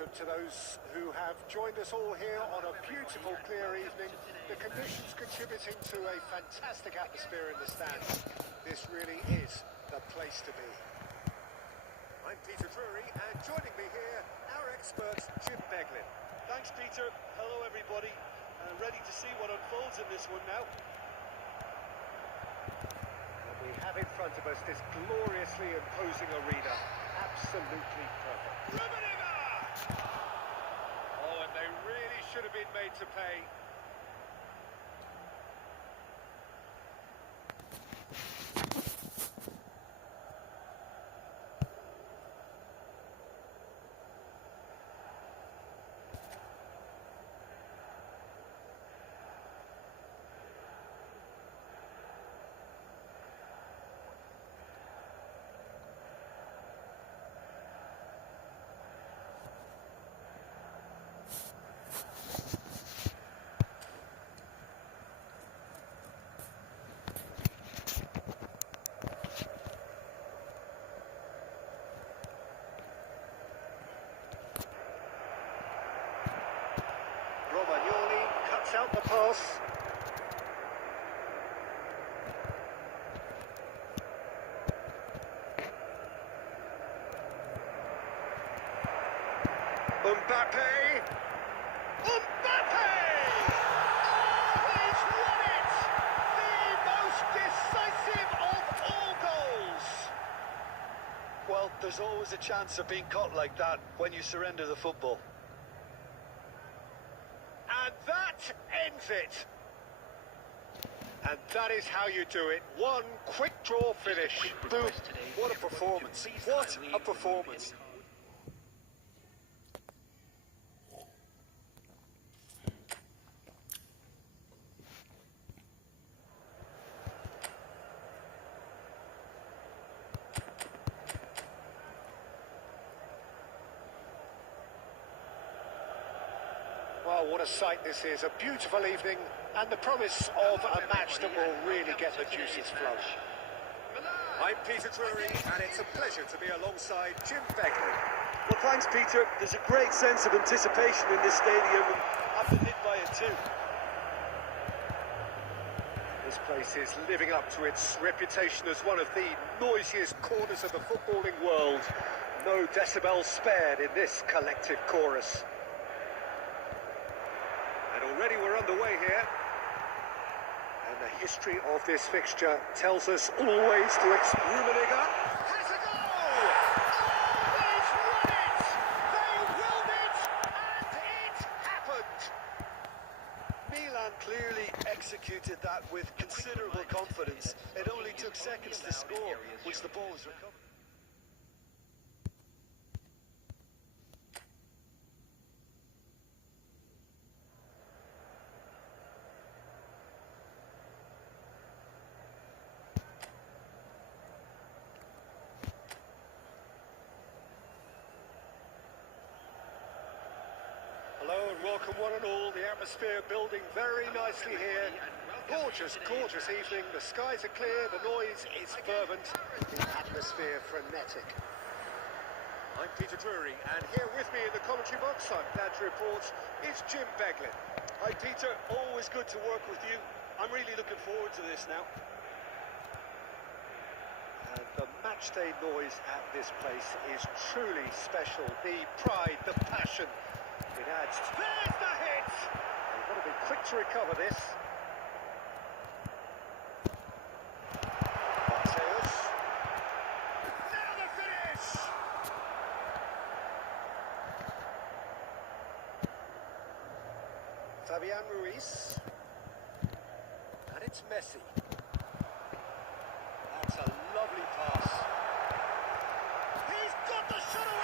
welcome to those who have joined us all here on a beautiful, clear evening. The conditions contributing to a fantastic atmosphere in the stands. This really is the place to be. I'm Peter Drury, and joining me here, our expert, Jim Beglin. Thanks, Peter. Hello, everybody. Ready to see what unfolds in this one now. And we have in front of us this gloriously imposing arena. Absolutely perfect. Oh, and they really should have been made to pay. Cuts out the pass. Mbappe! Mbappe! Oh, he's won it! The most decisive of all goals! Well, there's always a chance of being caught like that when you surrender the football. And that ends it. And that is how you do it. One quick draw finish. Boom. What a performance. What a performance. Well, what a sight this is. A beautiful evening and the promise of a match that will really get the juices flowing. I'm Peter Drury and it's a pleasure to be alongside Jim Beglin. Well, thanks, Peter. There's a great sense of anticipation in this stadium, and I've been hit by it too. This place is living up to its reputation as one of the noisiest corners of the footballing world. No decibels spared in this collective chorus. Already we're underway here, and the history of this fixture tells us always to expect. Rummenigge has a goal! Oh, he's won it! They willed it, and it happened! Milan clearly executed that with considerable confidence. It only took seconds to score once the ball was recovered. Hello and welcome one and all. The atmosphere building very nicely here. Gorgeous, gorgeous evening. The skies are clear, the noise is fervent, the atmosphere frenetic. I'm Peter Drury, and here with me in the commentary box, I'm glad to report, is Jim Beglin. Hi, Peter. Always good to work with you. I'm really looking forward to this now. And the matchday noise at this place is truly special. The pride, the passion. It adds. There's the hit! They've got to be quick to recover this. Mateus. Now the finish! Fabian Ruiz. And it's Messi. That's a lovely pass. He's got the shot away!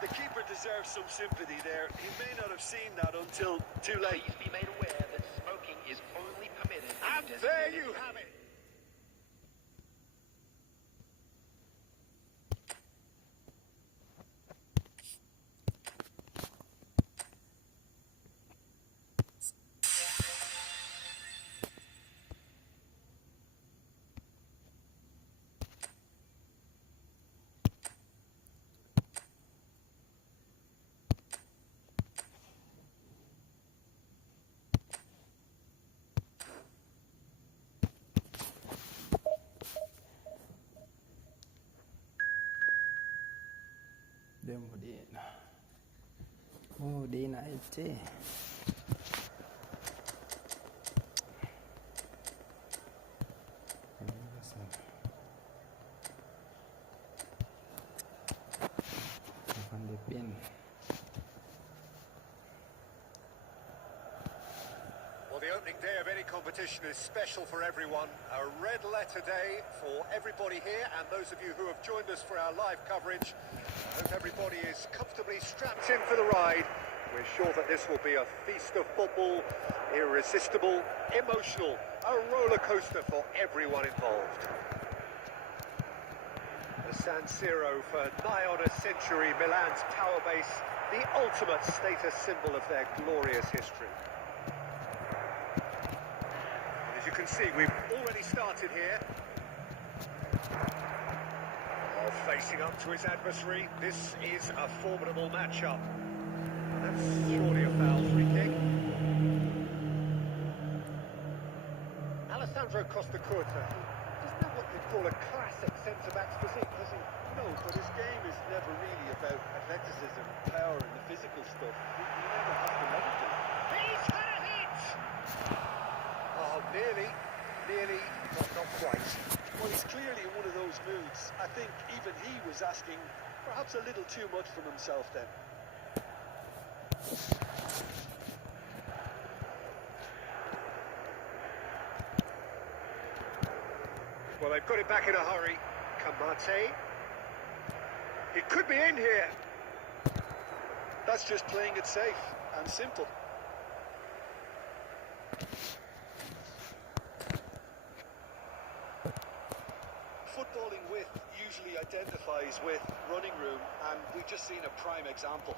The keeper deserves some sympathy there. He may not have seen that until too late. Please be made aware that smoking is only permitted. And there you have it. เริ่มพอดีนะโอ้ดีนะไอ้เจ้อันนี้ก็ใส่ฟันเดเปียน Well, the opening day of any competition is special for everyone. A red letter day for everybody here and those of you who have joined us for our live coverage. I hope everybody is comfortably strapped in for the ride. We're sure that this will be a feast of football, irresistible, emotional, a roller coaster for everyone involved. The San Siro for nigh on a century, Milan's power base, the ultimate status symbol of their glorious history. As you can see, we've already started here. Oh, facing up to his adversary, this is a formidable matchup. That's surely a foul free kick. Alessandro Costa Curta, doesn't have what you'd call a classic centre-back's physique, does he? No, but his game is never really about athleticism, power, and the physical stuff. He never has to everything. He's had a hit! Oh, nearly, but not quite. Well, he's clearly in one of those moods. I think even he was asking perhaps a little too much from himself then. Well, they've got it back in a hurry. Kamate. He could be in here. That's just playing it safe and simple. Footballing width usually identifies with running room, and we've just seen a prime example.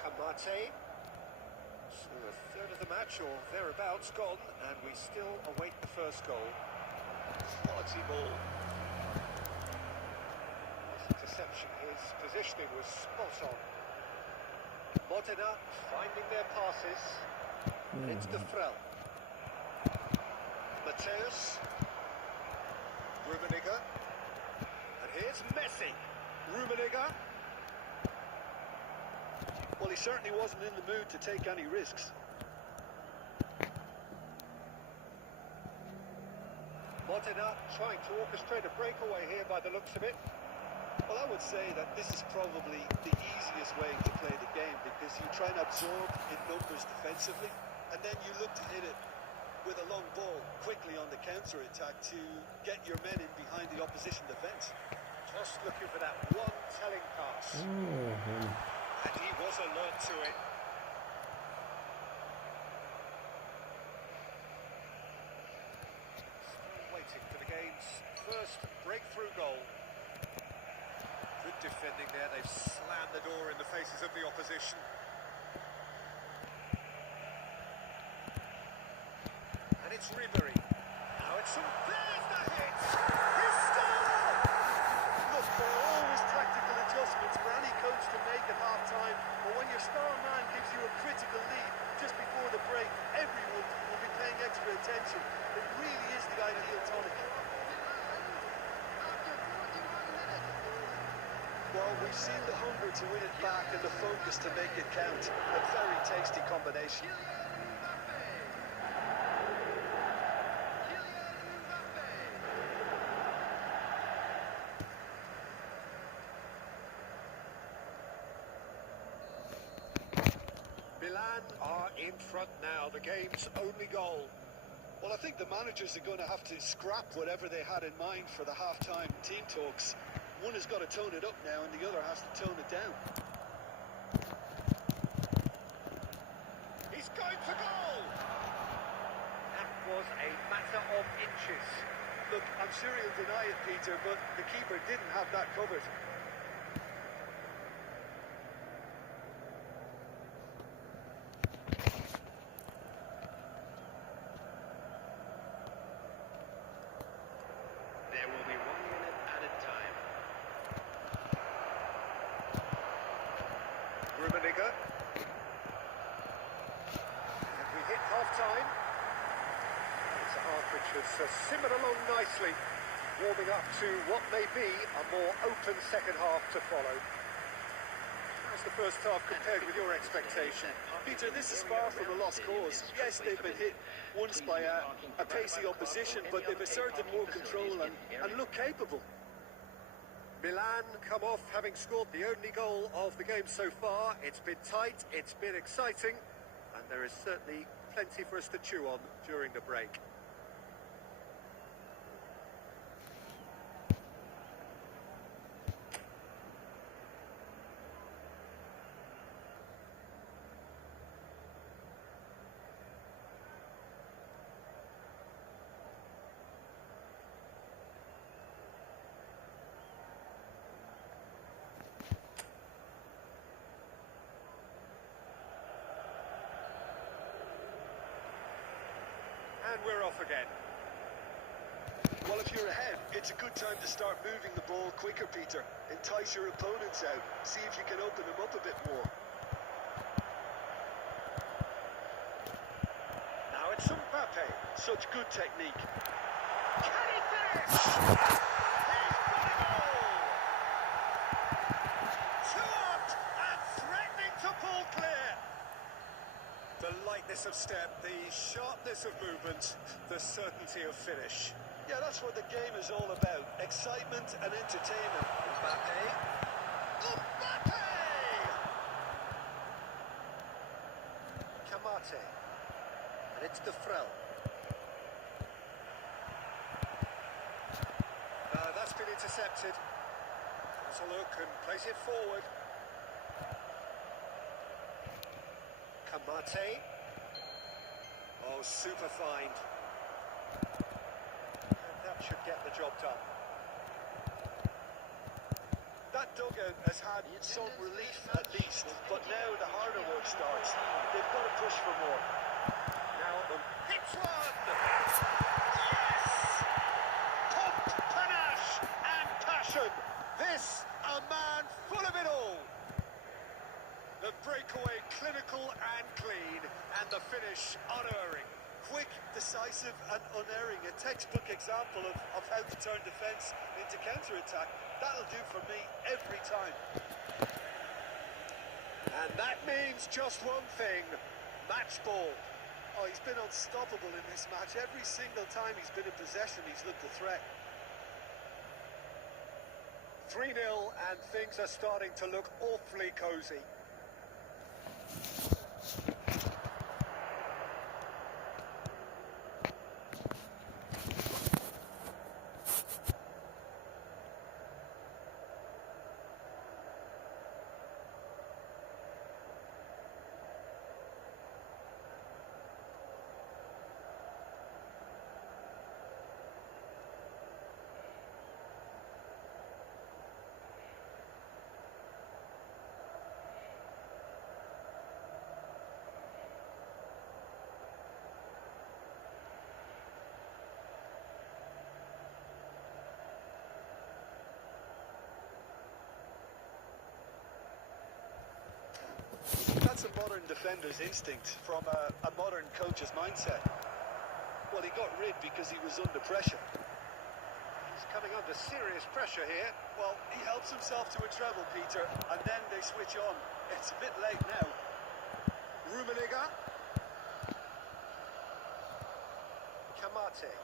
Kamate. So a third of the match or thereabouts gone, and we still await the first goal. Quality ball. Nice interception. His positioning was spot on. Modena finding their passes. And it's De Frel. Mateus. Rummenigge. And here's Messi. Rummenigge. Well, he certainly wasn't in the mood to take any risks. Modena trying to orchestrate a breakaway here by the looks of it. Well, I would say that this is probably the easiest way to play the game, because you try and absorb in numbers defensively, and then you look to hit it with a long ball quickly on the counter-attack to get your men in behind the opposition defence. Just looking for that one telling pass. And he was alert to it. Still waiting for the game's first breakthrough goal. Good defending there. They've slammed the door in the faces of the opposition. And it's Ribery. Now it's some. There's the hit! He scored! Look, there are always tactical adjustments for any coach to make at half-time, but when your star man gives you a critical lead just before the break, everyone will be paying extra attention. It really is the ideal tonic. Well, we've seen the hunger to win it back and the focus to make it count. A very tasty combination. Milan are in front now, the game's only goal. Well, I think the managers are going to have to scrap whatever they had in mind for the half-time team talks. One has got to tone it up now and the other has to tone it down. He's going for goal! That was a matter of inches. Look, I'm sure he'll deny it, Peter, but the keeper didn't have that covered. There will be 1 minute added time. Rummenigge. And we hit half-time. It's a half which has simmered along nicely. Warming up to what may be a more open second half to follow. How's the first half compared with your expectation? Peter, this is far from a lost cause. Yes, they've been hit once by a pacey opposition, but they've asserted more control and look capable. Milan come off having scored the only goal of the game so far. It's been tight, it's been exciting, and there is certainly plenty for us to chew on during the break. And we're off again. Well, if you're ahead, it's a good time to start moving the ball quicker, Peter. Entice your opponents out. See if you can open them up a bit more. Now it's Mbappe. Such good technique. Can he finish? He's got a goal! Two out and threatening to pull clear. The lightness of step, the sharpness of movement, the certainty of finish. Yeah, that's what the game is all about. Excitement and entertainment. Mbappe. Mbappe! Kamate. And it's De Frel. That's been intercepted. Has a look and plays it forward. Kamate. Oh, super find. And that should get the job done. That dugout has had some relief at least, but now the harder work starts. They've got to push for more. Now hits one! Yes! Pump, panache and passion. This, a man full of it all. The breakaway clinical and clean, and the finish unerring. Quick, decisive and unerring. A textbook example of how to turn defence into counter-attack. That'll do for me every time. And that means just one thing, match ball. Oh, he's been unstoppable in this match. Every single time he's been in possession, he's looked a threat. 3-0 and things are starting to look awfully cosy. That's a modern defender's instinct from a modern coach's mindset. Well, he got rid because he was under pressure. He's coming under serious pressure here. Well, he helps himself to a treble, Peter, and then they switch on. It's a bit late now. Rummenigge. Kamate.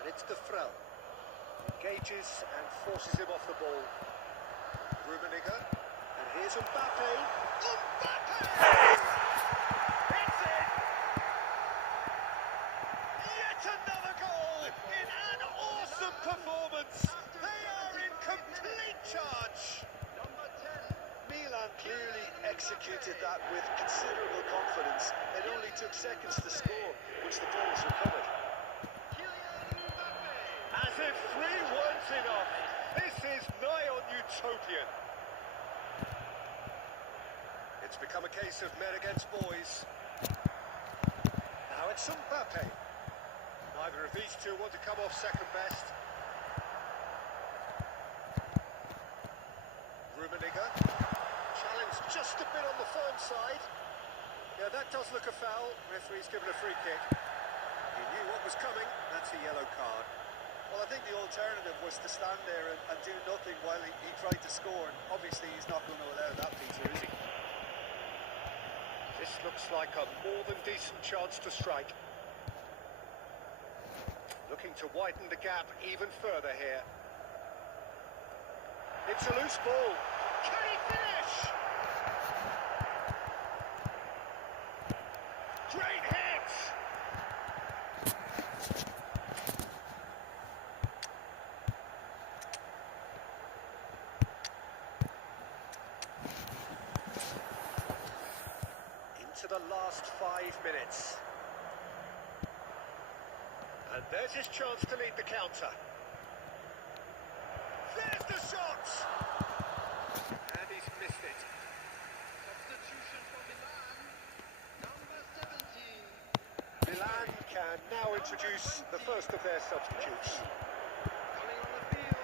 And it's De Frel. Engages and forces him off the ball. Rummenigge. And here's Mbappe. Mbappe! It's in! Yet another goal in an awesome performance. They are in complete charge. Number 10. Milan clearly executed that with considerable confidence. It only took seconds to score once the ball was recovered. As if 3 weren't enough. This is nigh on utopian. It's become a case of men against boys. Now it's Mbappe. Neither of these two want to come off second best. Rummenigge. Challenged just a bit on the firm side. Yeah, that does look a foul. Referee's given a free kick. He knew what was coming. That's a yellow card. Well, I think the alternative was to stand there and do nothing while he tried to score. And obviously, he's not going to allow that, Peter, is he? This looks like a more than decent chance to strike. Looking to widen the gap even further here. It's a loose ball. Can he finish? Great hit! Into the last 5 minutes. And there's his chance to lead the counter. There's the shot! And he's missed it. Substitution for Milan, number 17. Milan can now introduce the first of their substitutes. Coming on the field,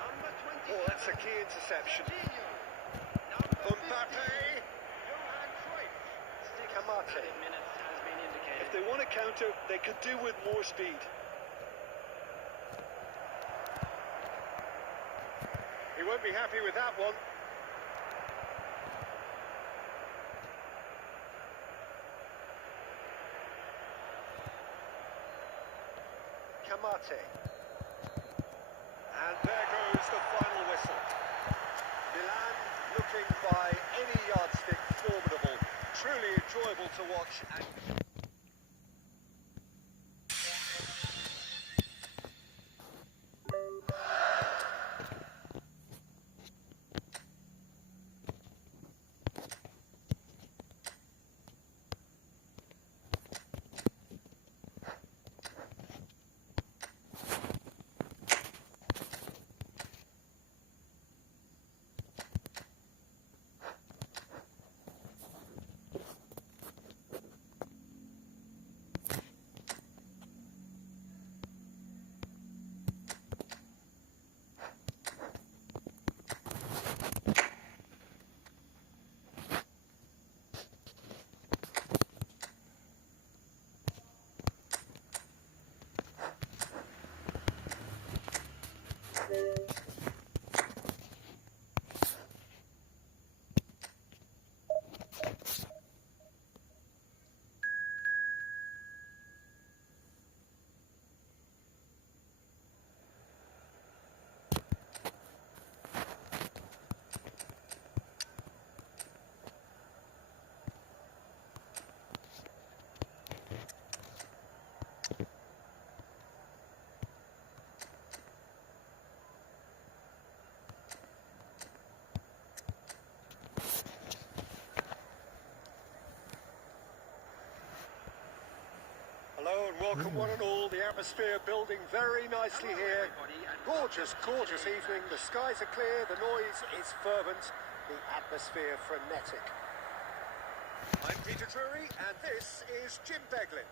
number 27. Oh, that's a key interception. Coutinho, number 50. Mbappe! Johan Cruyff. Kamate. If they want to counter, they could do with more speed. He won't be happy with that one. Kamate. And there goes the final whistle. Milan looking by any yardstick formidable. Truly enjoyable to watch. Hello and welcome one and all. The atmosphere building very nicely here. Gorgeous, gorgeous evening. The skies are clear, the noise is fervent, the atmosphere frenetic. I'm Peter Drury and this is Jim Beglin.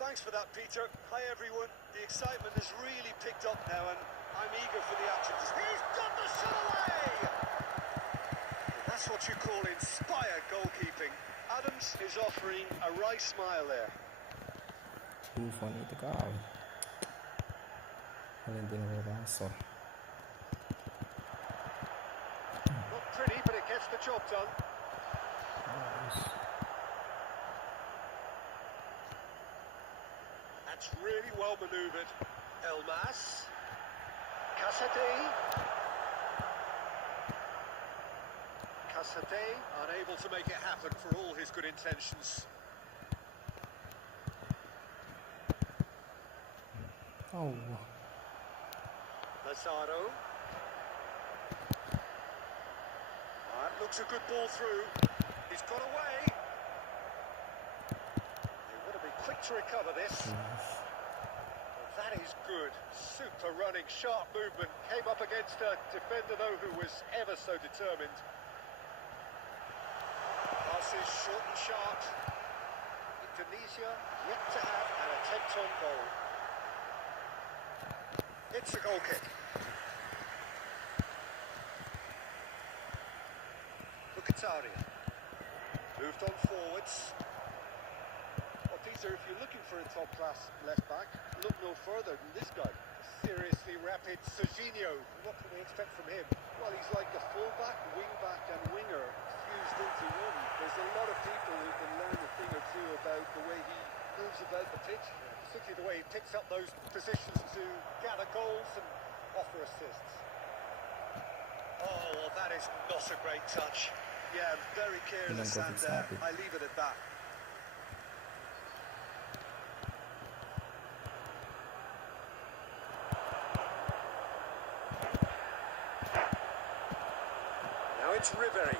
Thanks for that, Peter. Hi, everyone. The excitement has really picked up now, and I'm eager for the action. He's got the shot away! That's what you call inspired goalkeeping. Adams is offering a wry smile there. Buffon itu kau. Valentino Rossi. Not pretty, but it gets the job done. Nice. That's really well manoeuvred. Elmas. Casadei. Casadei unable to make it happen for all his good intentions. Oh. Lazaro. That looks a good ball through. He's got away. They would have been quick to recover this. Nice. Well, that is good. Super running, sharp movement. Came up against a defender, though, who was ever so determined. Passes short and sharp. Indonesia yet to have an attempt on goal. It's a goal kick. Mkhitaryan moved on forwards. Well, Peter, if you're looking for a top-class left-back. Look no further than this guy. Seriously rapid Serginho. What can we expect from him? Well, he's like a full-back, wing-back and winger fused into one. There's a lot of people who can learn a thing or two about the way he moves about the pitch. Particularly the way he picks up those positions to gather goals and offer assists. Oh, well, that is not a great touch. Yeah, very careless, and I leave it at that. Now it's Ribery.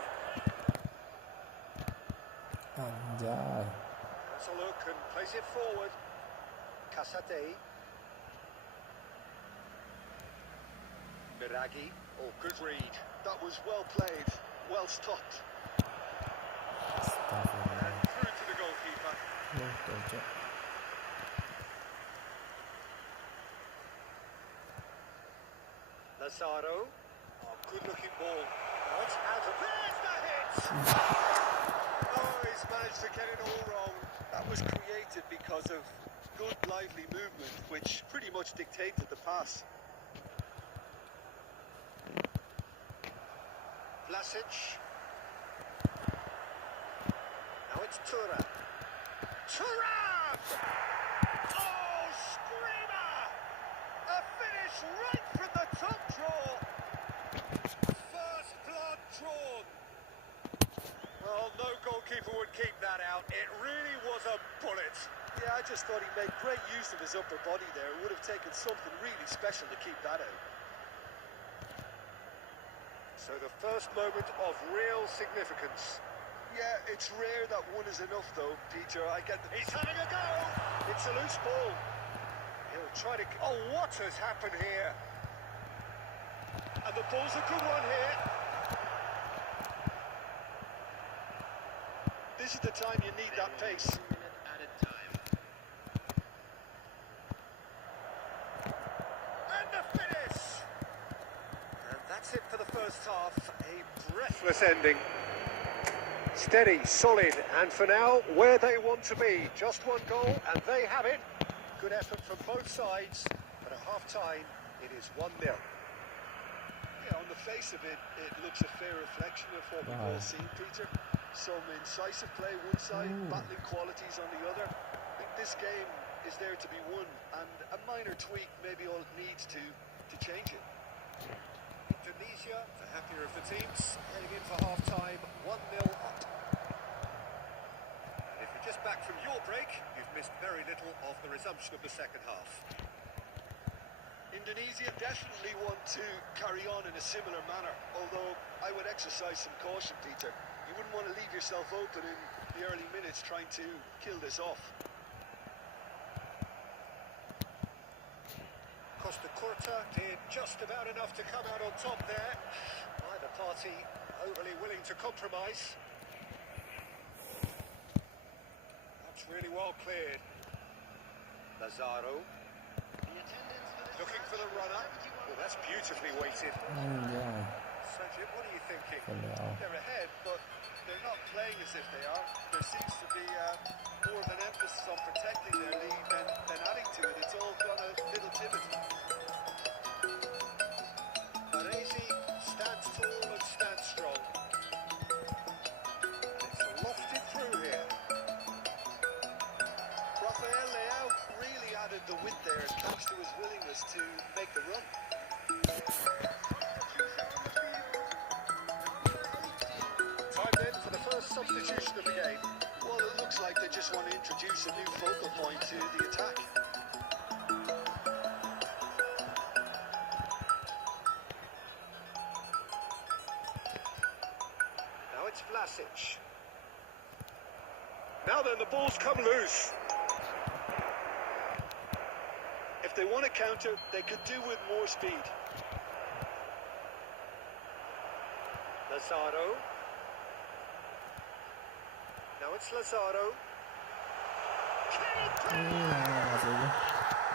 Anjay. Has a look and plays it forward. Casade. Biragi. Oh, good read. That was well played, well stopped. And through to the goalkeeper. Lazaro. Oh, good looking ball. Now it's out of. There's the hit! Oh, he's managed to get it all wrong. That was created because of good, lively movement, which pretty much dictated the pass. Vlasic. Now it's Thuram. Thuram! Oh, screamer! A finish right from the top draw. First blood drawn. Well, no goalkeeper would keep that out. It really was a bullet. Yeah, I just thought he made great use of his upper body there. It would have taken something really special to keep that out. So the first moment of real significance. Yeah, it's rare that one is enough, though, Peter. I get the... He's having a go! It's a loose ball. He'll try to... Oh, what has happened here? And the ball's a good one here. This is the time you need that pace. And the finish! And that's it for the first half. A breathless ending. Steady, solid, and for now, where they want to be. Just one goal, and they have it. Good effort from both sides, but at half-time, it is 1-0. Yeah, on the face of it, it looks a fair reflection of what we've all seen, Peter. Some incisive play one side, battling qualities on the other. I think this game is there to be won, and a minor tweak maybe all it needs to change it. Indonesia, the happier of the teams, heading in for half-time, 1-0 up. And if you're just back from your break, you've missed very little of the resumption of the second half. Indonesia definitely want to carry on in a similar manner, although I would exercise some caution, Peter. You wouldn't want to leave yourself open in the early minutes trying to kill this off. Costa Curta did just about enough to come out on top there. Neither party overly willing to compromise. That's really well cleared. Lazaro. Looking for the runner. Well, that's beautifully weighted. Anjay. Sergio, what are you thinking? Padahal. They're ahead, but they're not playing as if they are. There seems to be more of an emphasis on protecting their lead than adding to it. It's all gone a little timid. Baresi stands tall and stands strong. And it's lofted through here. Rafael Leao really added the width there, thanks to his willingness to make the run. Time then for the first substitution of the game. Well, it looks like they just want to introduce a new focal point to the attack. Now it's Vlasic. Now then, the ball's come loose. If they want to counter, they could do with more speed. Lazaro. Now it's Lazaro. Can it be?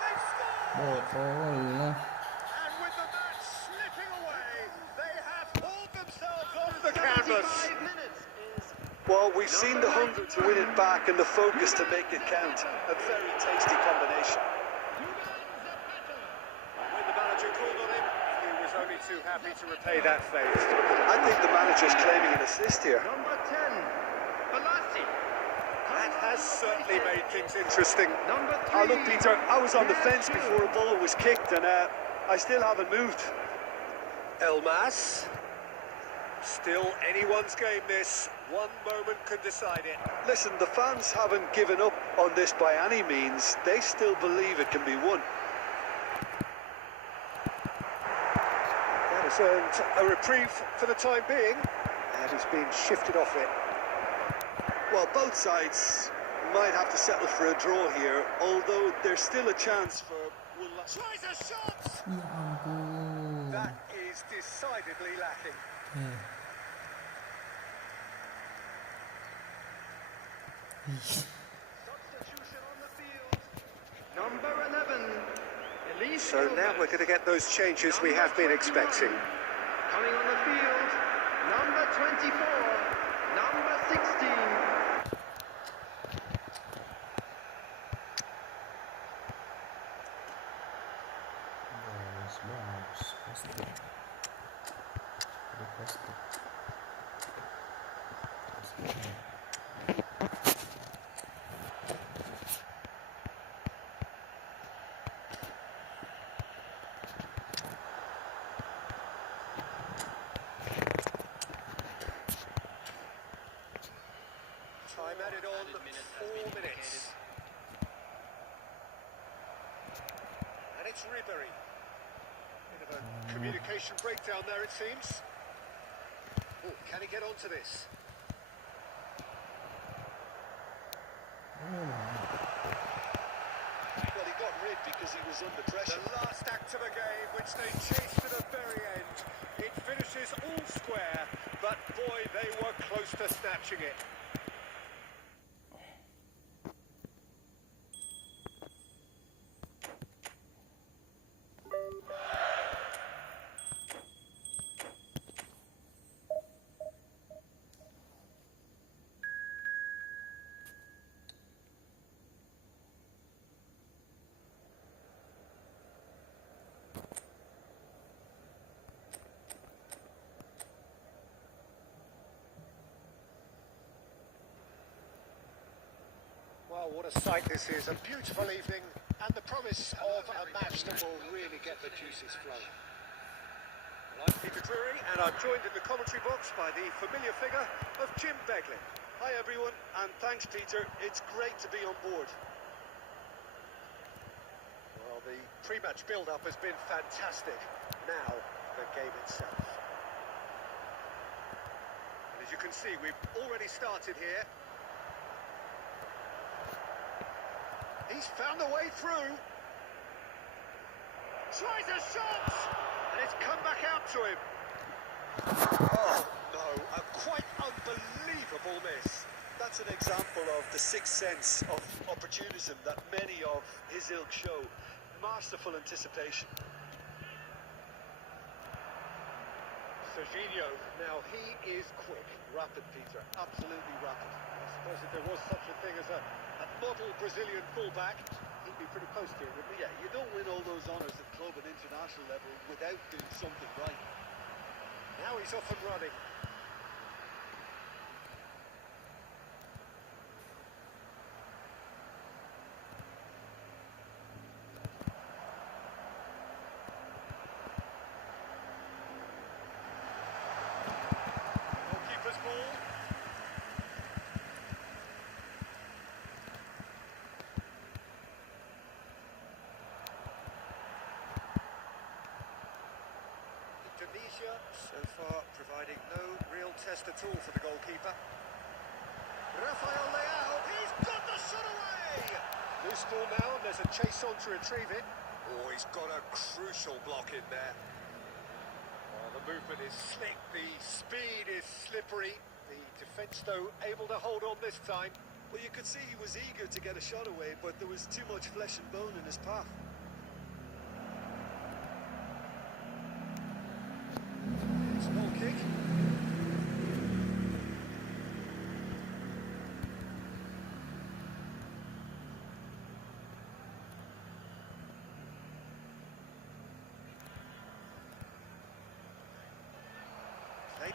They've scored! And with the match slipping away, they have hauled themselves off the canvas. 5 minutes is Well, we've seen the hunger to win it back and the focus to make it count. A very tasty combination. When the manager called on him, he was only too happy to repay that favour. I think the manager's claiming an assist here. Number 10, Balassi. That has certainly made things interesting. Number 3. Oh, look, Peter, I was on the fence before a ball was kicked, and I still haven't moved. Elmas. Still anyone's game this. One moment could decide it. Listen, the fans haven't given up on this by any means. They still believe it can be won. That has earned a reprieve for the time being. And he's been shifted off it. Well, both sides might have to settle for a draw here, although there's still a chance for one last... Tries a shot! Ya ampun. That is decidedly lacking. Substitution on the field. Number 11, Elise. So now we're going to get those changes we have been expecting. Coming on the field, number 24, number 16. Bagus, bagus. Pasti. Udah pasti. Time added on 4 minutes. And it's Ribery. Bit of a communication breakdown there, it seems. Oh, can he get onto this? Well, he got rid because he was under pressure. The last act of a game, which they chased to the very end. It finishes all square, but boy, they were close to snatching it. Well, what a sight this is. A beautiful evening and the promise of a match that will really get the juices flowing. Well, I'm Peter Drury and I'm joined in the commentary box by the familiar figure of Jim Beglin. Hi, everyone, and thanks, Peter. It's great to be on board. Well, the pre-match build-up has been fantastic. Now, the game itself. And as you can see, we've already started here. He's found the way through. Tries a shot! And it's come back out to him. Oh, no. A quite unbelievable miss. That's an example of the sixth sense of opportunism that many of his ilk show. Masterful anticipation. Serginho, now he is quick. Rapid, Peter. Absolutely rapid. I suppose if there was such a thing as a model Brazilian fullback, he'd be pretty close to it, wouldn't he? Yeah, you don't win all those honours at club and international level without doing something right. Now he's off and running. Goalkeeper's ball. Indonesia, so far, providing no real test at all for the goalkeeper. Rafael Leao, he's got the shot away! Loose ball now, and there's a chase on to retrieve it. Oh, he's got a crucial block in there. Oh, the movement is slick, the speed is slippery. The defence, though, able to hold on this time. Well, you could see he was eager to get a shot away, but there was too much flesh and bone in his path. It's a ball kick.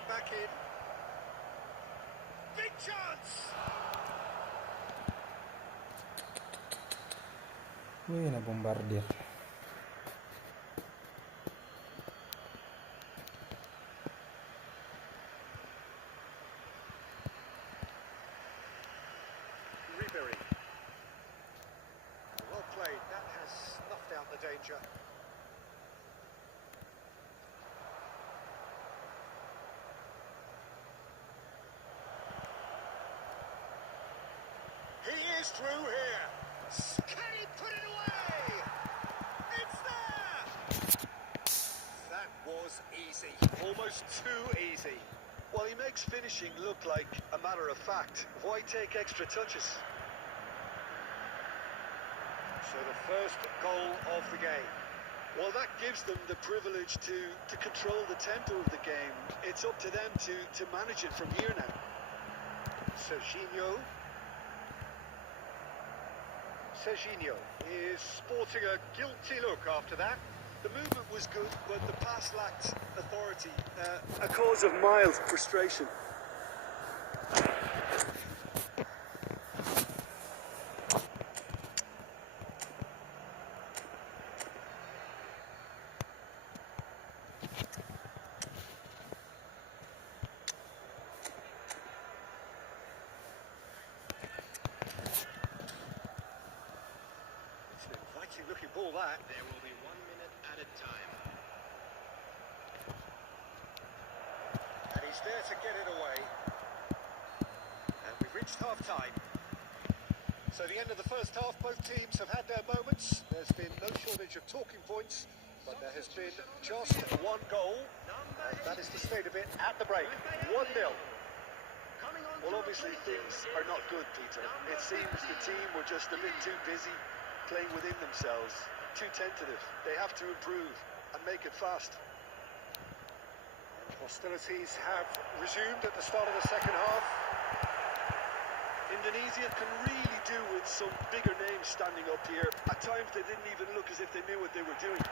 back in. Big chance! Wih, nabombardir. Ribery. Well played, that has snuffed out the danger. He is through here. Can he put it away? It's there! That was easy. Almost too easy. Well, he makes finishing look like a matter of fact. Why take extra touches? So the first goal of the game. Well, that gives them the privilege to control the tempo of the game. It's up to them to manage it from here now. Serginho is sporting a guilty look after that. The movement was good, but the pass lacked authority. A cause of mild frustration. It's an inviting looking ball, that. There will be 1 minute added time. And he's there to get it away. And we've reached half-time. So the end of the first half, both teams have had their moments. There's been no shortage of talking points, but there has been just one goal. And that is the state of it at the break. 1-0. Well, obviously things are not good, Peter. It seems the team were just a bit too busy playing within themselves, too tentative. They have to improve and make it fast. Hostilities have resumed at the start of the second half. Indonesia can really do with some bigger names standing up here. At times they didn't even look as if they knew what they were doing.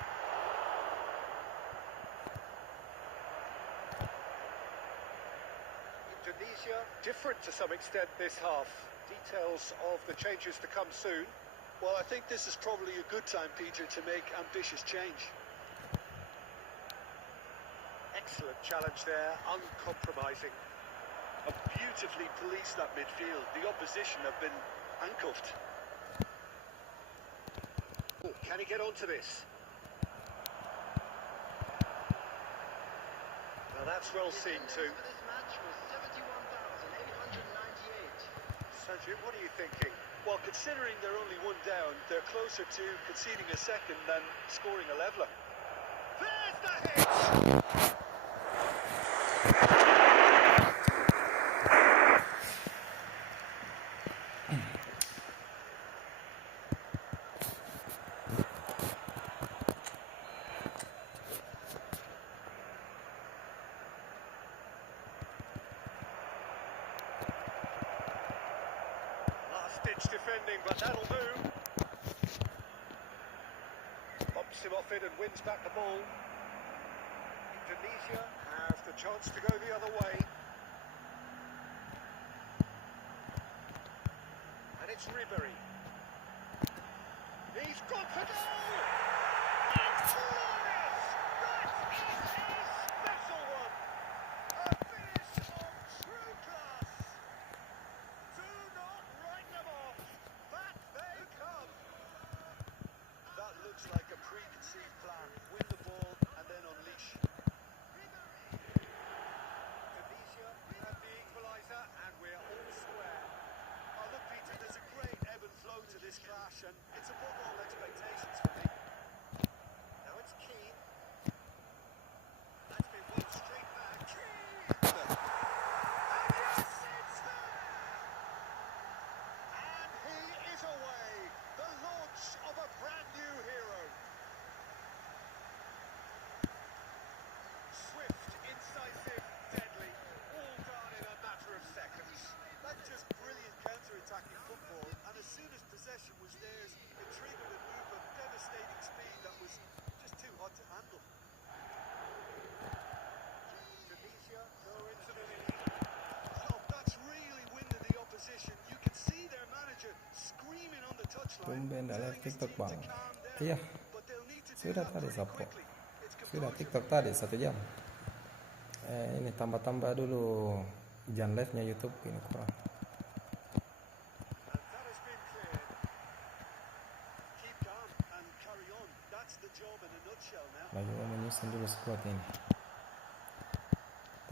Indonesia different to some extent this half. Details of the changes to come soon. Well, I think this is probably a good time, Peter, to make ambitious change. Excellent challenge there, uncompromising. Beautifully policed that midfield. The opposition have been handcuffed. Oh, can he get onto this? Well, that's well seen too. This match was 71,898. Sergio, what are you thinking? Well, considering they're only one down, they're closer to conceding a second than scoring a leveller. There's the hit! Last-ditch defending, but that'll do. Bumps him off it and wins back the ball. Indonesia have the chance to go the other way. And it's Ribery. He's gone for goal! It's glorious! That is a special one! A finish of true class! Do not write them off! Back they come! That looks like a preconceived plan. Win the ball and then unleash. Indonesia have the equaliser, and we're all square. Oh, look, Peter, there's a great ebb and flow to this clash, and it's above all expectations for me. Now it's Keane. That's been won straight back. Keane! And yes, it's there! And he is away. The launch of a brand new hero. Swift, incisive, deadly. All done in a matter of seconds. That's just brilliant counter-attacking football, and as soon as possession was theirs, it triggered a move of devastating speed that was just too hot to handle. Tunisia go Tumben dah live TikTok bang. Iya, sudah tadi Sapo. Sudah TikTok tadi 1 jam. Ini tambah-tambah dulu jangan live-nya YouTube ini kurang. And that has been cleared. Keep calm and carry on. That's the job in a nutshell now. Lagi mau menyusun dulu squad ini.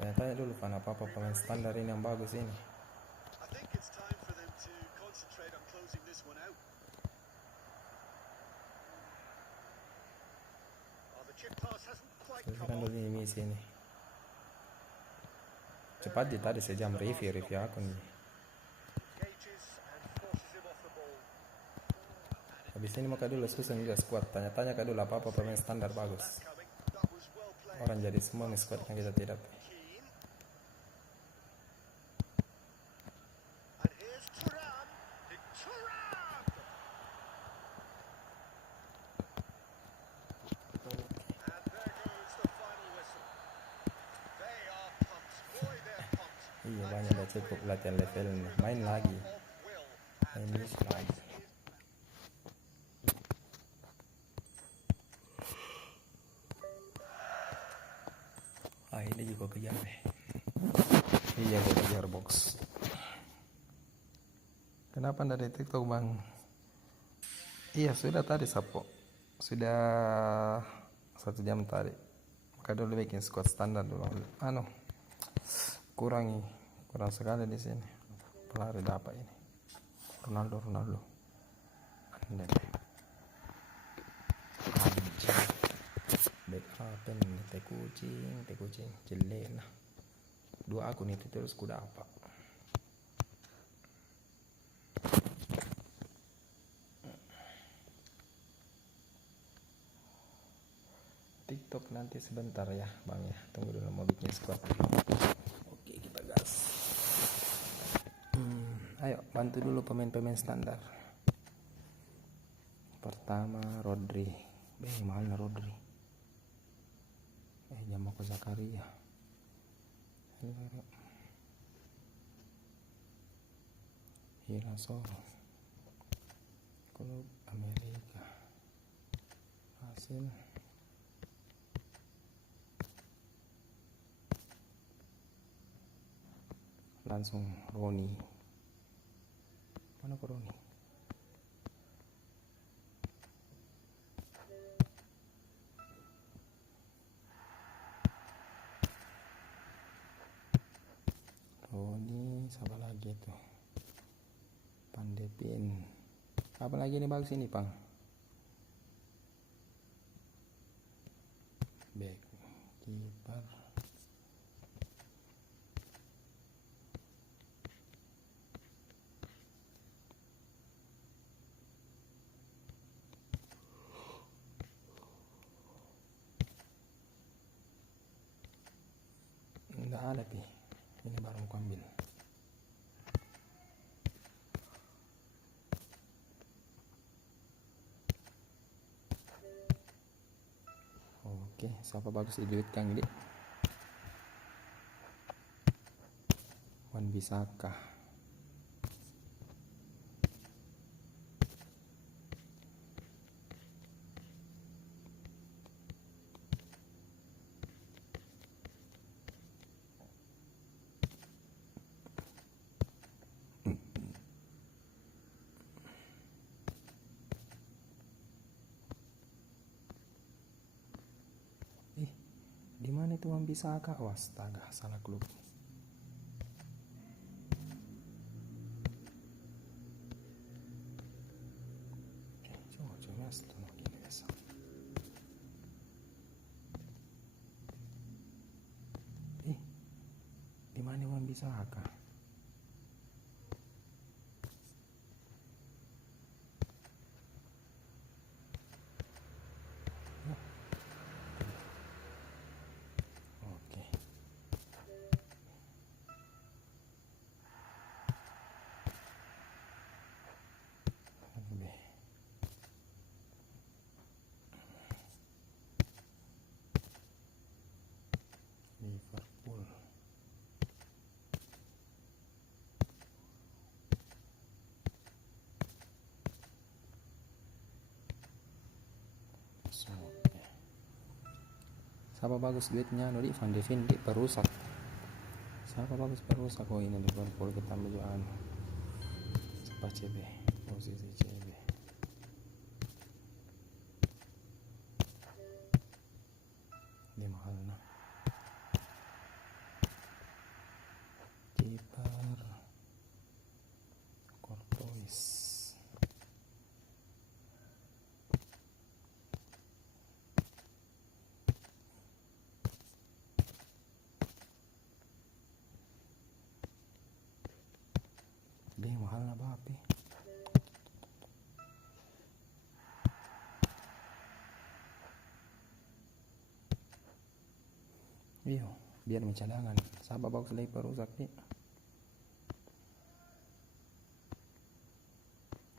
Tanya-tanya dulu kan apa-apa pemain standar ini yang bagus ini. I think it's time for them to concentrate on closing this one out. Oh, the chip pass hasn't quite Selesaikan come dulu on. ini misi ini. Cepat di tadi sejam review akun nih. Engages and forces him off the ball. Habis ini maka dulu susun juga squad. Tanya-tanya dulu apa-apa pemain standar bagus. Coming. That was well played. Orang jadi semua nih squad yang kita tidak. Keane. And here's Thuram. Thuram! And there goes the final whistle. They are pumped. Boy, they're pumped. Iya banyak dah cukup latihan level main lagi. Of will. Main list lagi. Ini juga kejar deh. Iya gue kejar box. Kenapa dari TikTok bang? Iya sudah tadi Sapo. Sudah 1 jam tadi. Maka dulu bikin squad standar dulu. Kurang sekali di sini. Pelari dapat ini. Ronaldo. Anda. Back up ini teh kucing jelek nah. 2 akun itu terus ku dapat. TikTok nanti sebentar ya bang ya, tunggu dulu mau bikin squad. Oke kita gas. Ayo bantu dulu pemain-pemain standar. Pertama Rodri, mahalnya Rodri. Jamak Zakaria. Hirasoros. Klub Amerika. Hasil. Langsung Roni. Mana Roni? Roni, siapa lagi tuh? Pandepin. Apa lagi nih bagus ini, Pang? Back, kiper. Nggak ada pi. Ini baru aku ambil. Oke, siapa bagus di duit Kang ini? Wan Bisaka. Di mana itu Wan Bisaka? Oh, astaga, salah klub. Di mana Wan Bisaka? Oke. Liverpool. Oke. Siapa bagus duitnya? Nuri Van de Ven di perusak. Siapa bagus perusak? Oh ini Liverpool, kita ambil siapa CB, posisi CB. Dia mahal nah. Kiper Courtois. Dia mahal na ba api? Iyo, biar mencadangan. Siapa bagus lagi perusak nih?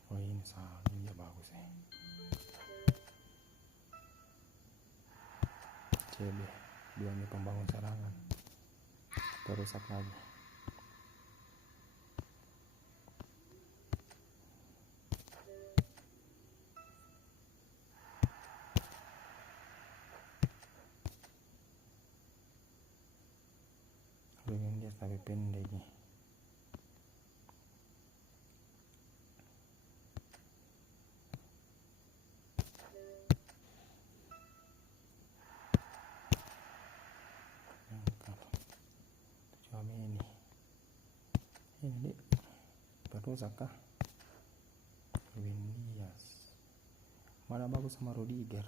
Oh ini salah, ini dia bagus ya. CB, dia ini pembangun serangan. Perusak lagi. Dengan dia tapi pendek nih. Coba ini perusak kah? Dias. Mana bagus sama Rudiger?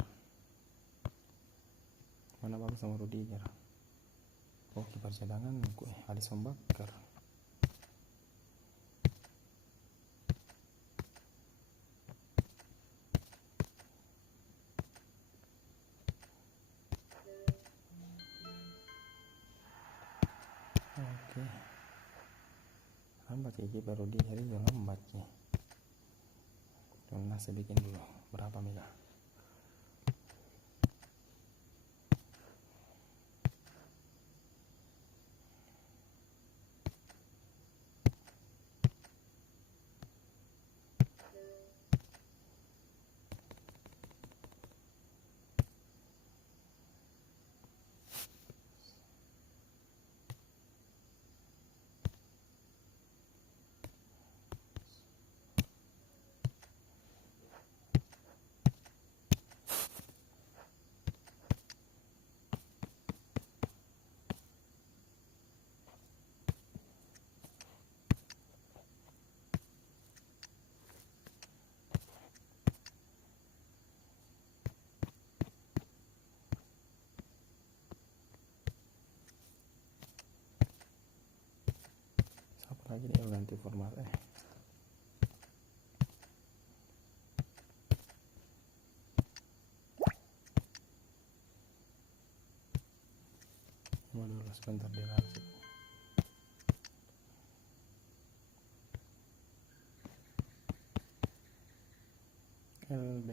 Oh kiper cadangan gue Alisson Becker. Oke. Lambat ya kiper Rudiger ini lambat ya. Nah saya bikin dulu berapa mega. Lagi dia ganti format dulu sebentar dia ngasih LB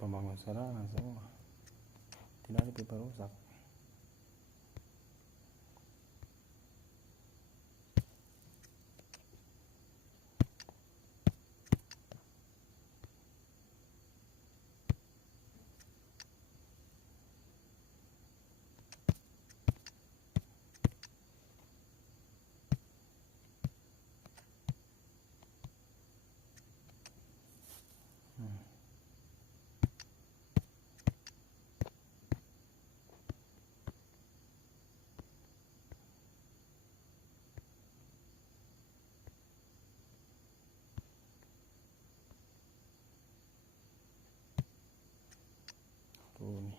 pembangun serangan semua, tidak ada pipa rusak. Nih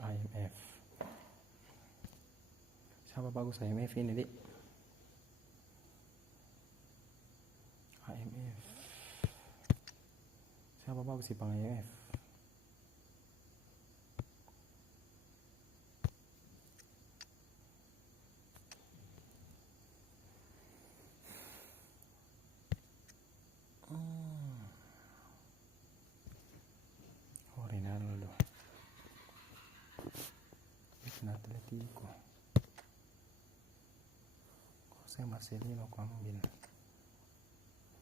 IMF siapa bagus IMF ini dik? IMF siapa bagus sih pang IMF? na Atletico. Jose Marcelino aku ambil,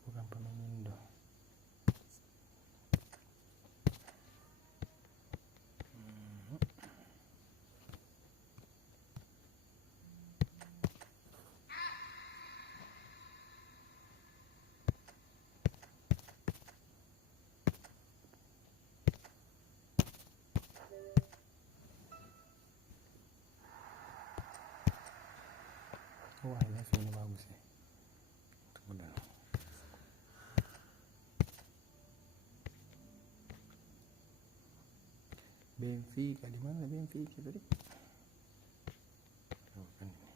bukan pemain Indo. Wah, ini bagus ya. Tunggu dulu. Benfica, di mana Benfica tadi? Oh, kan ini.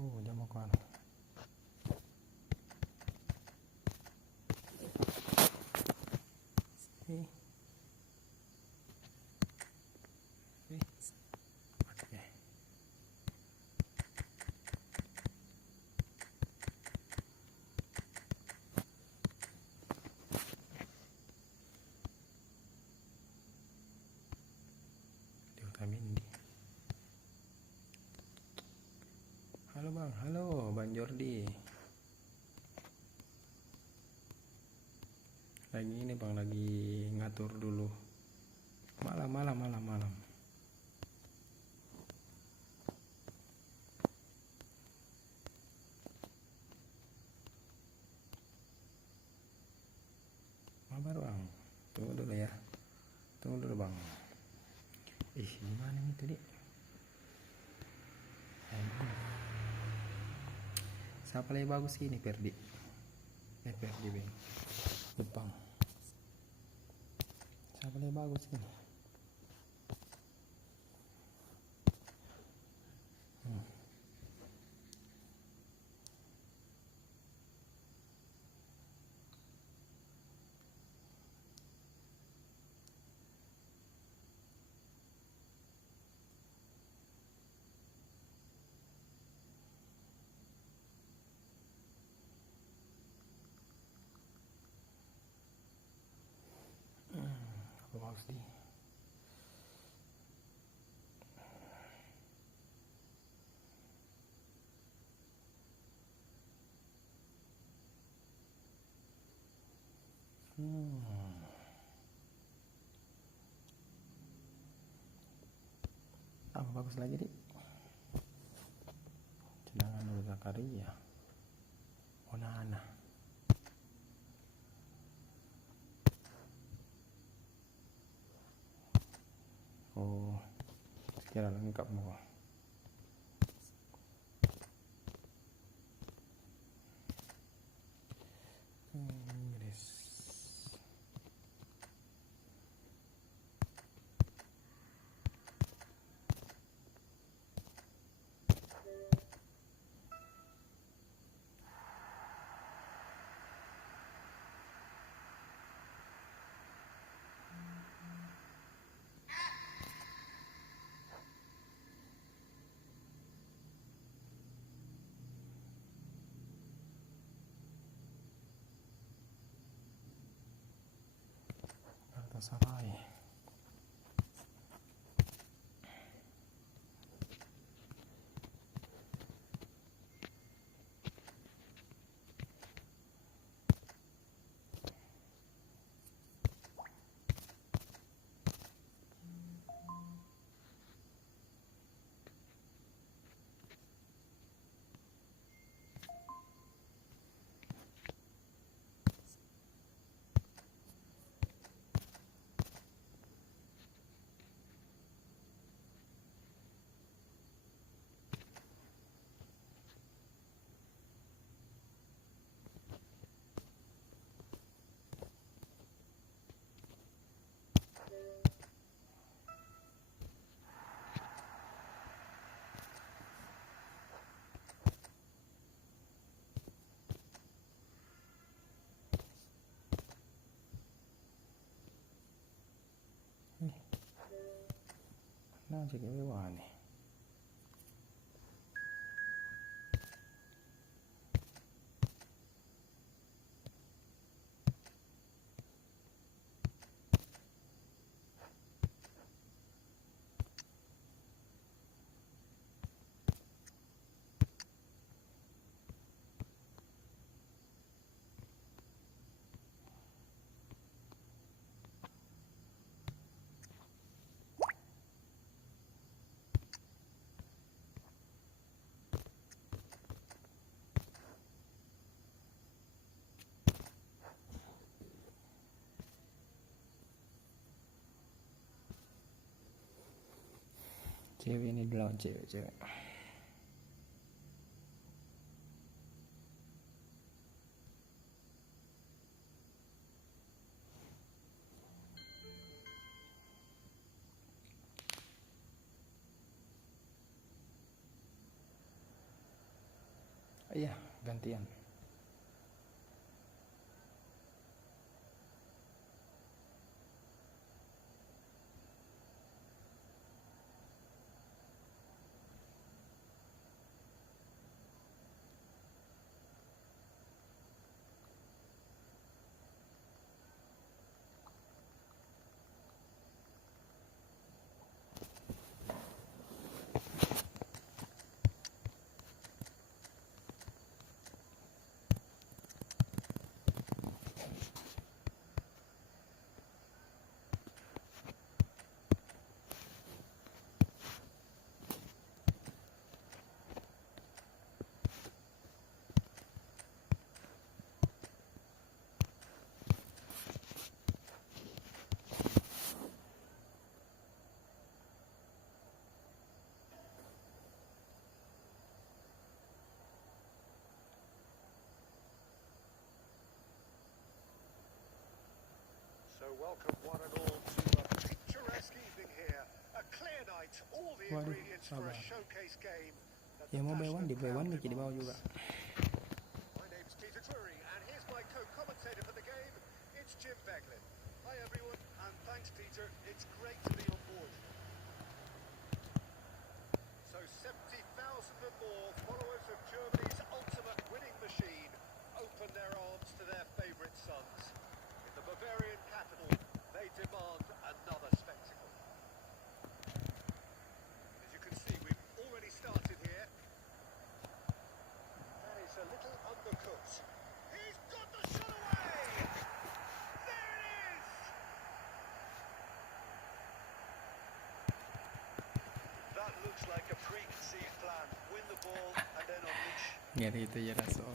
Dia mau kemana? Oke. Di halo Bang Jordi. Lagi ini Bang, lagi ngatur dulu. Malam. Mabar Bang. Tunggu dulu Bang. Gimana nih tadi? Siapa lagi bagus ini Ferdi? Ferdi Bang. Jepang. Siapa lagi bagus ini? Apa bagus di? Apa bagus lagi di? Cadangan dulu Zakaria. Onana. Oh, sekira lengkap mau. Inggris. Galatasaray. น่าจะเก็บไว้หวานนี่cewek ini dilawan cewek. Iya, gantian. So welcome one and all to a picturesque evening here. A clear night, all the Waduh, ingredients for a sabar. showcase game. that Yang the mau buy one di buy passionate one crowd jadi mau demands. juga. My name's Peter Drury, and here's my co-commentator for the game. It's Jim Beglin. Hi everyone, and thanks Peter. It's great to be on board. So 70,000 and more followers of Germany's ultimate winning machine open their arms to their favourite sons. In the Bavarian capital, they demand another spectacle. As you can see, we've already started here. That is a little undercooked. He's got the shot away! There it is! That looks like a preconceived plan. Win the ball and then unleash. Nggak itu ya Rasor.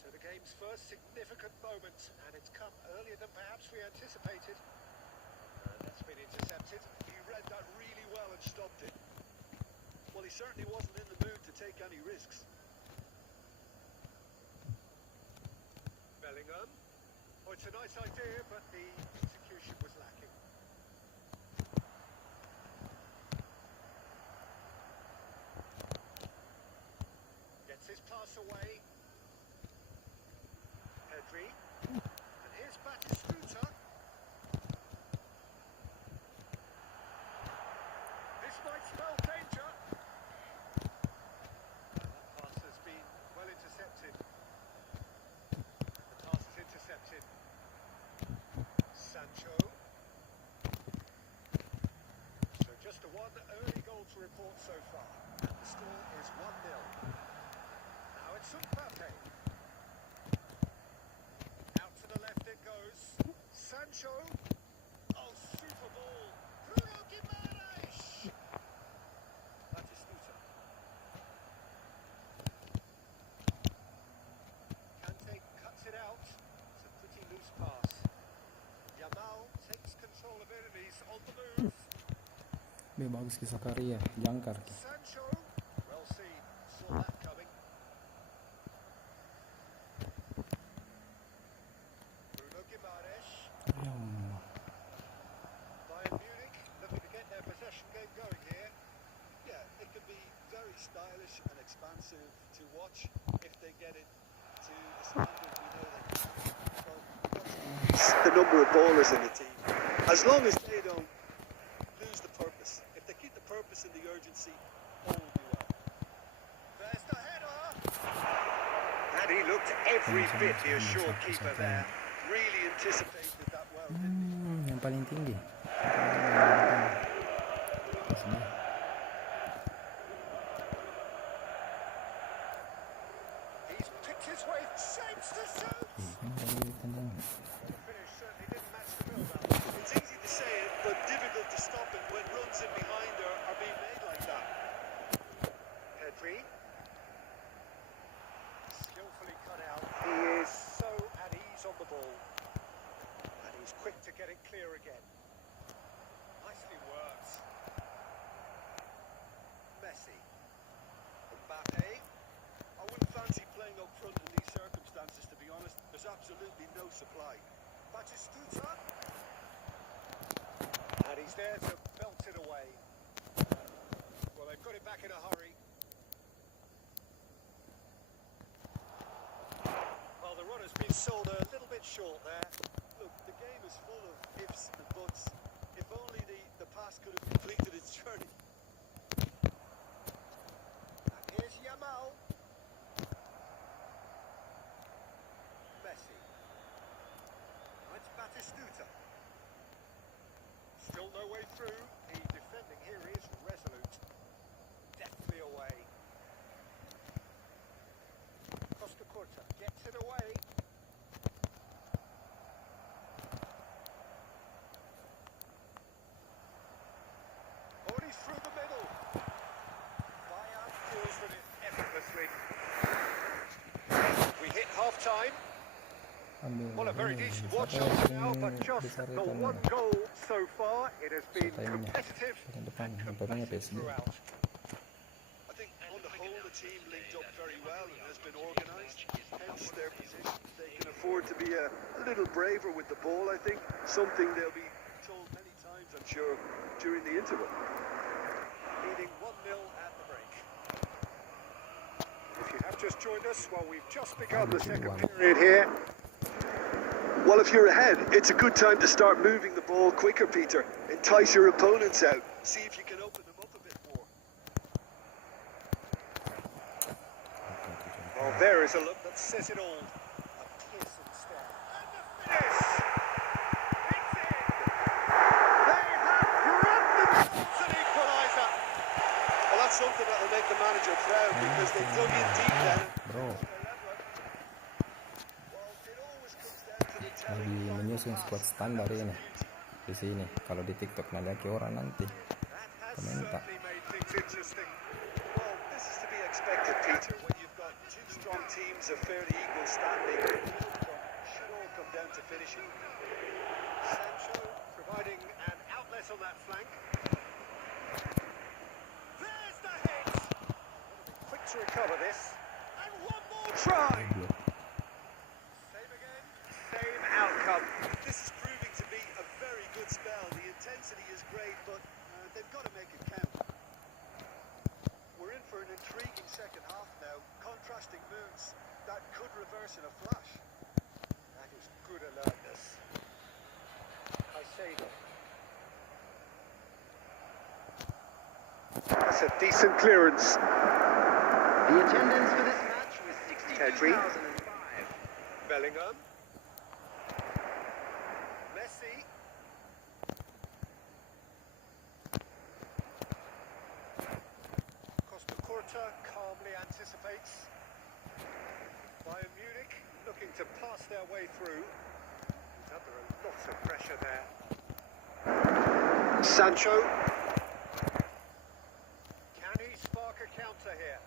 So the game's first significant moment, and it's come earlier than perhaps we anticipated. That's been intercepted. He read that really well and stopped it. Well, he certainly wasn't in the mood to take any risks. Bellingham. Oh, it's a nice idea, but the execution was lacking. Gets his pass away. Pedri. And here's Batistuta. This might spell danger. That pass has been well intercepted. The pass is intercepted. Sancho. So just a one early goal to report so far. And the score is 1-0. Now it's Mbappe. Out to the left it goes. Sancho. Oh, super ball. Bruno Guimaraes. Batistuta. Kante cuts it out. It's a pretty loose pass. Yamal takes control of enemies on the move. Be bagus ki Sakaria, jangkar ki. Sancho. Well seen. Saw that coming. Bruno Guimaraes. Bayern Munich looking to get their possession game going here. Yeah, it could be very stylish and expansive to watch if they get it to the standard we know they can. Well, the number of ballers in the team. As long as they don't lose Every bit the assured keeper there. Really anticipated that well, didn't he? Yang paling tinggi. Maksudnya. He's picked his way, shapes to shoot. Kenapa dia tendang? The finish certainly didn't match the build-up. It's easy to say it, but difficult to stop it when runs in behind are being made like that. Pedri. Skillfully cut out. He is so at ease on the ball. And he's quick to get it clear again. Nicely worked. Messi. Mbappe. I wouldn't fancy playing up front in these circumstances, to be honest. There's absolutely no supply. Batistuta. And he's there to belt it away. Well, they've got it back in a hurry. Well, the run has been sold a little bit short there. Look, the game is full of ifs and buts. If only the pass could have completed its journey. And here's Yamal. Messi. Now it's Batistuta. Still no way through. The defending here is resolute. Deftly away. Costa Curta gets it away. Already through the middle. Bayern deals with it effortlessly. We hit half-time. Well, a very decent watch on now, but just the one goal so far. It has been competitive and combative throughout. I think on the whole the team linked up very well and has been organised. Hence their position. They can afford to be a little braver with the ball, I think. Something they'll be told many times, I'm sure, during the interval. Leading 1-0 at the break. If you have just joined us, well, we've just begun the second period here. Well, if you're ahead, it's a good time to start moving the ball quicker, Peter. Entice your opponents out. See if you can open them up a bit more. Well, there is a look that says it all. A piercing stare. And the finish! It's in! They have grabbed the goals and equaliser! Well, that's something that will make the manager proud because they dug in deep then. Bro, lagi menyusun squad standar ini di sini. Kalau di TikTok nanti orang nanti komentar. Certainly made things interesting. Well, this is to be expected, Peter, when you've got two strong teams of fairly equal standing. The outcome should all come down to finishing. Sancho providing an outlet on that flank. There's the hit! Quick to recover this. And one more try! Same again, same outcome. This is proving to be a very good spell. The intensity is great, but they've got to make it count. We're in for an intriguing second half now. Contrasting moods that could reverse in a flash. That is good alertness. Caicedo. That's a decent clearance. The attendance for this match was 62,005. Bellingham. Messi. Costa Curta calmly anticipates. Bayern Munich looking to pass their way through. He's under a lot of pressure there. Sancho. Can he spark a counter here?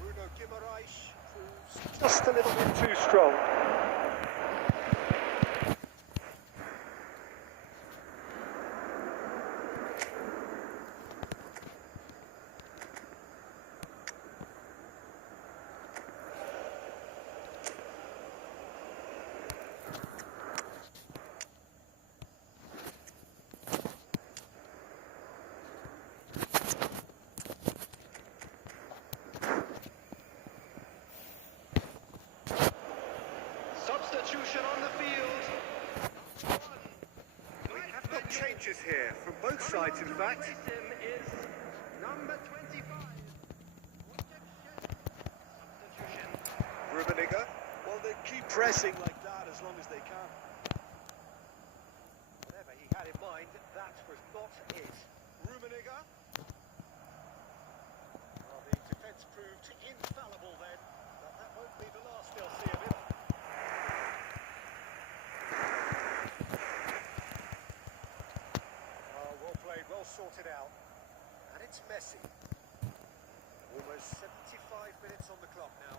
Bruno Guimaraes proves just a little bit too strong. Substitution on the field. We have got changes here from both sides, in fact. Replace him is Number 25. Rummenigge. Well, they keep pressing like that as long as they can. Whatever he had in mind, that was not it. Rummenigge. Well, the defence proved infallible then, but that won't be the last they'll see of him. Oh, well played, well sorted out. And it's Messi. Almost 75 minutes on the clock now.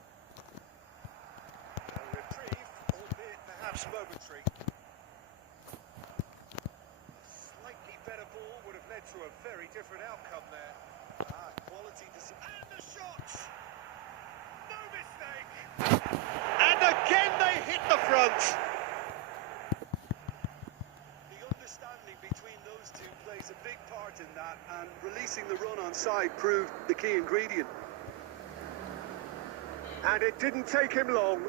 A reprieve, albeit perhaps momentary. Slightly better ball would have led to a very different outcome there. Quality And the shots! No mistake! And again they hit the front! The understanding between those two plays a big part in that, and releasing the run on side proved the key ingredient. And it didn't take him long.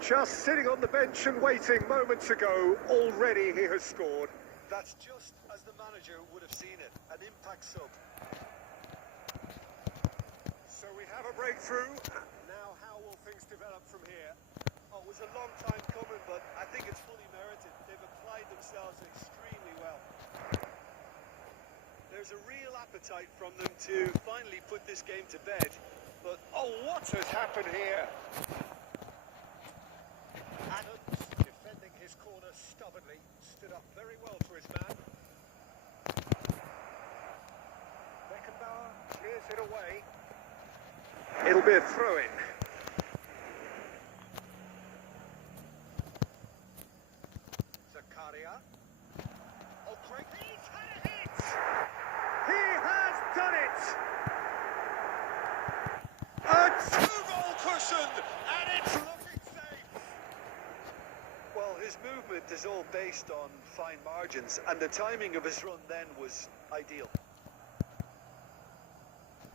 Just sitting on the bench and waiting moments ago, already he has scored. That's just as the manager would have seen it, an impact sub. So we have a breakthrough. Now how will things develop from here? Oh, it was a long time coming, but I think it's fully merited. They've applied themselves extremely well. There's a real appetite from them to finally put this game to bed, but Oh, what has happened here? Adams, defending his corner stubbornly, stood up very well for his man. Beckenbauer clears it away. It'll be a throw-in. Zakaria. Oh, great. He's had a hit! He has done it! A two-goal cushion, and it's looking safe! well, his movement is all based on fine margins, and the timing of his run then was ideal.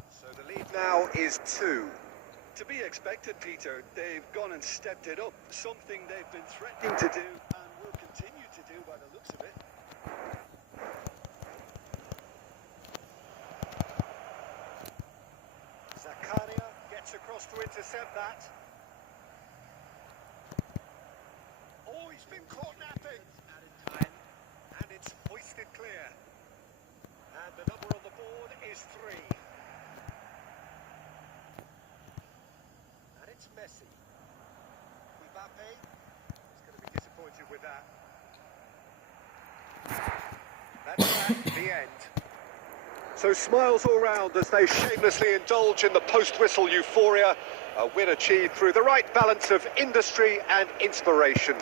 So the lead now is 2. To be expected, Peter, they've gone and stepped it up, something they've been threatening to do and will continue to do by the looks of it. Zakaria gets across to intercept that. Oh, he's been caught napping. Added time. And it's hoisted clear. And the number on the board is 3. And it's Messi. Mbappe is going to be disappointed with that. That's that, the end. So smiles all round as they shamelessly indulge in the post-whistle euphoria. A win achieved through the right balance of industry and inspiration.